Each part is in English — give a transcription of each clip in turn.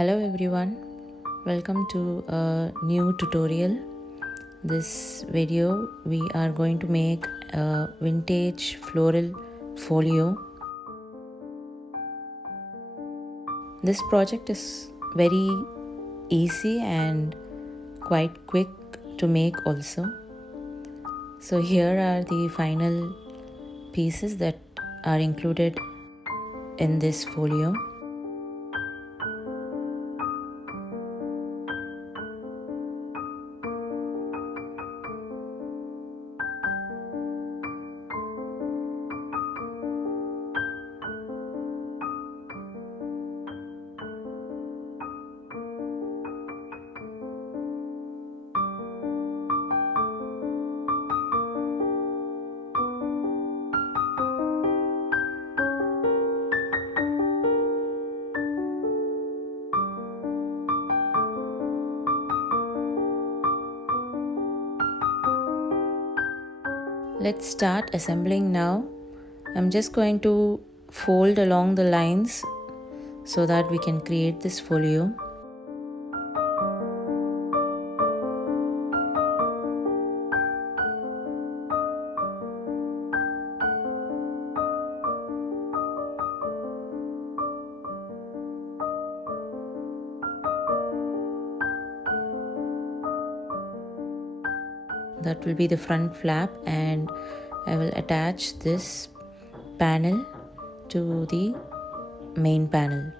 Hello everyone, welcome to a new tutorial. This video we are going to make a vintage floral folio. This project is very easy and quite quick to make also. So here are the final pieces that are included in this folio. Let's start assembling now. I'm just going to fold along the lines so that we can create this folio. That will be the front flap, and I will attach this panel to the main panel.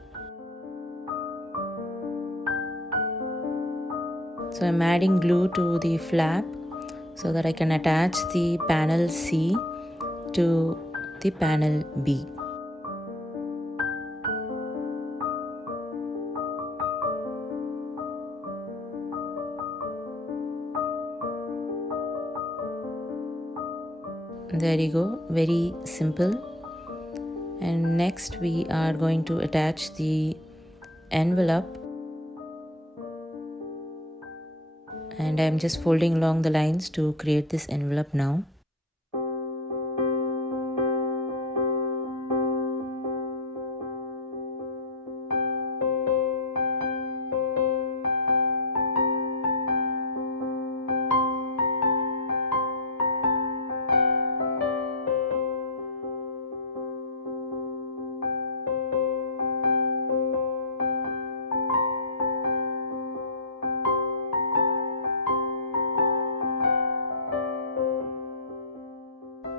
So I'm adding glue to the flap so that I can attach the panel C to the panel B. There you go, very simple. And next we are going to attach the envelope, and I'm just folding along the lines to create this envelope now.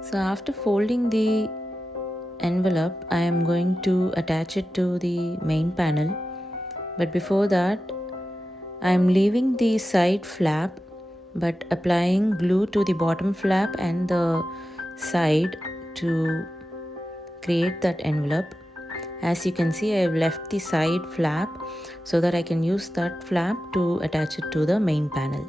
So after folding the envelope, I am going to attach it to the main panel. But before that, I am leaving the side flap but applying glue to the bottom flap and the side to create that envelope. As you can see, I have left the side flap so that I can use that flap to attach it to the main panel.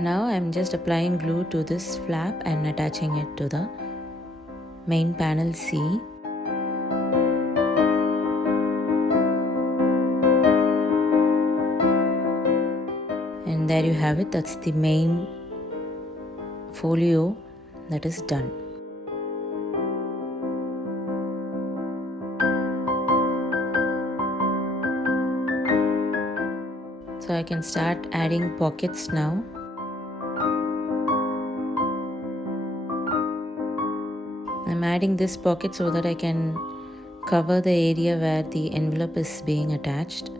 Now I'm just applying glue to this flap and attaching it to the main panel C. And there you have it, that's the main folio that is done. So I can start adding pockets now. I'm adding this pocket so that I can cover the area where the envelope is being attached.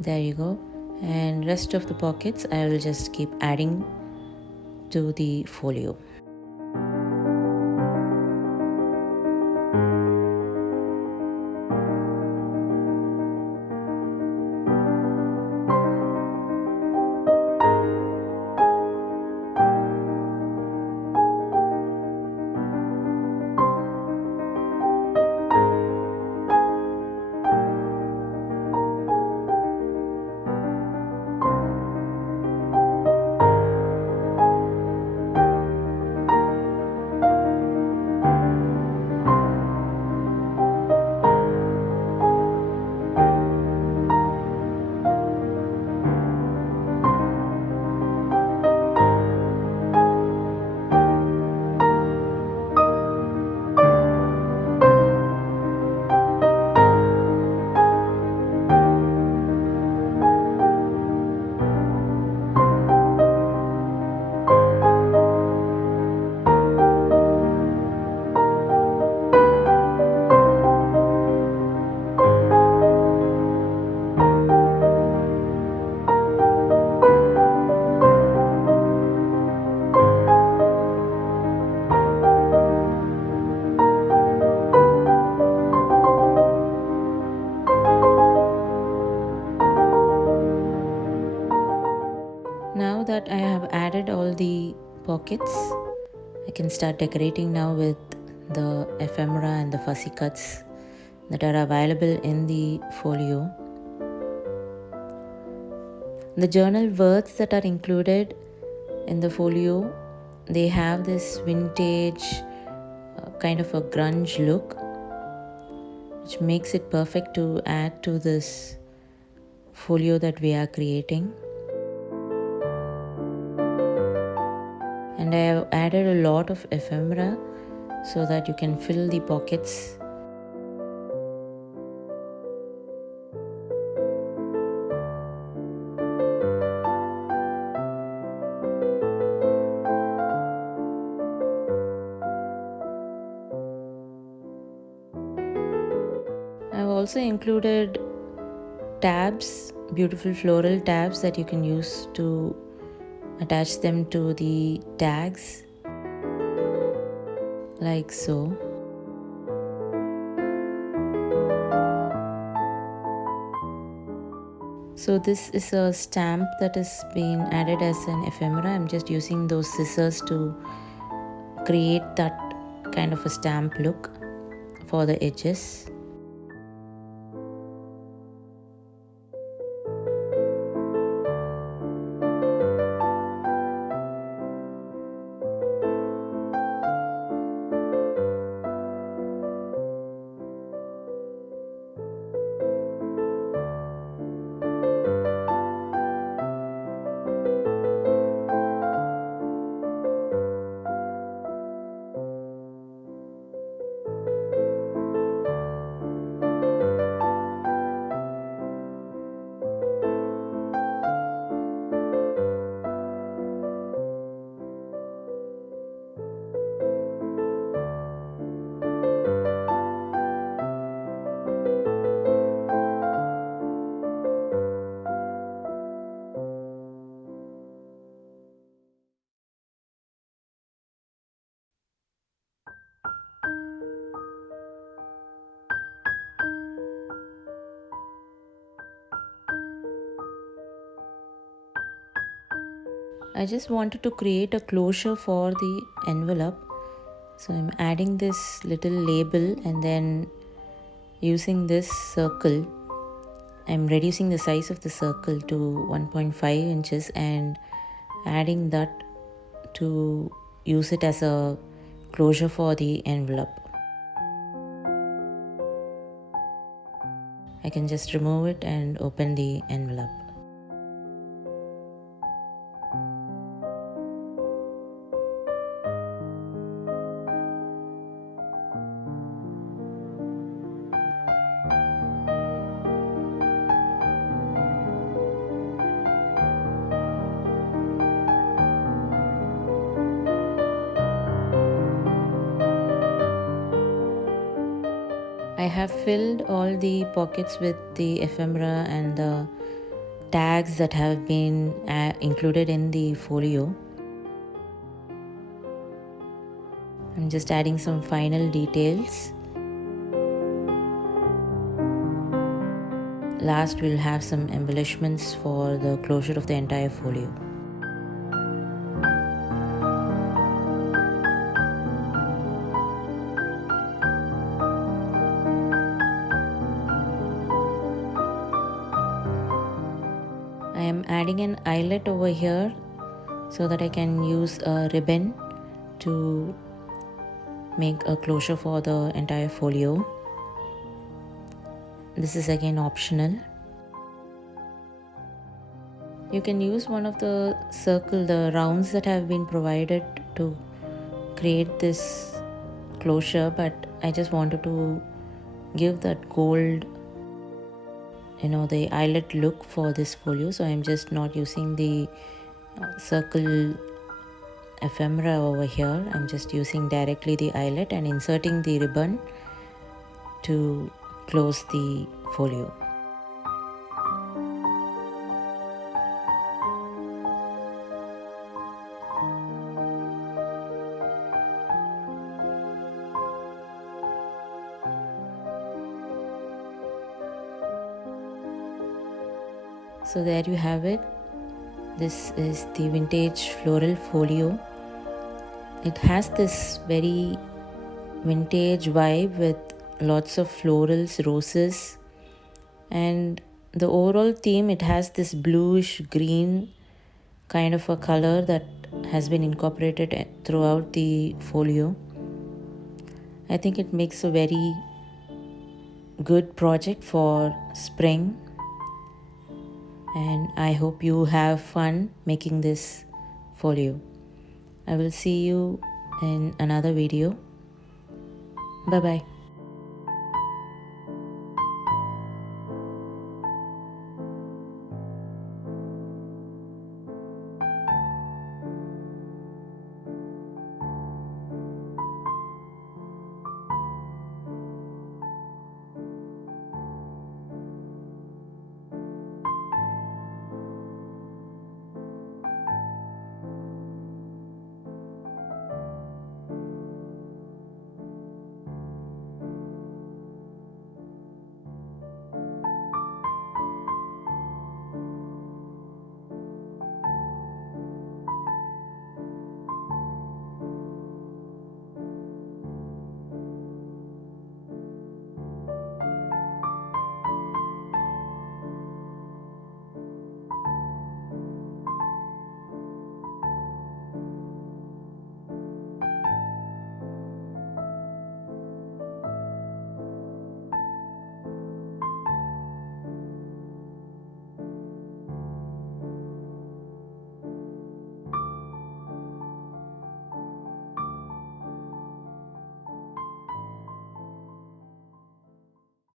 There you go. And rest of the pockets I will just keep adding to the folio. that I have added all the pockets, I can start decorating now with the ephemera and the fussy cuts that are available in the folio. The journal words that are included in the folio, they have this vintage kind of a grunge look, which makes it perfect to add to this folio that we are creating. And I have added a lot of ephemera so that you can fill the pockets. I've also included tabs, beautiful floral tabs that you can use to attach them to the tags, like so. So this is a stamp that has been added as an ephemera. I'm just using those scissors to create that kind of a stamp look for the edges. I just wanted to create a closure for the envelope. So I'm adding this little label and then using this circle, I'm reducing the size of the circle to 1.5 inches and adding that to use it as a closure for the envelope. I can just remove it and open the envelope. I have filled all the pockets with the ephemera and the tags that have been included in the folio. I'm just adding some final details. Last, we'll have some embellishments for the closure of the entire folio. I am adding an eyelet over here so that I can use a ribbon to make a closure for the entire folio. This is again optional. You can use one of the the rounds that have been provided to create this closure, but I just wanted to give that gold, the eyelet look for this folio, so I'm just not using the circle ephemera over here. I'm just using directly the eyelet and inserting the ribbon to close the folio. So there you have it. This is the vintage floral folio. It has this very vintage vibe with lots of florals, roses, and the overall theme, it has this bluish green kind of a color that has been incorporated throughout the folio. I think it makes a very good project for spring, and I hope you have fun making this folio. I will see you in another video. Bye bye.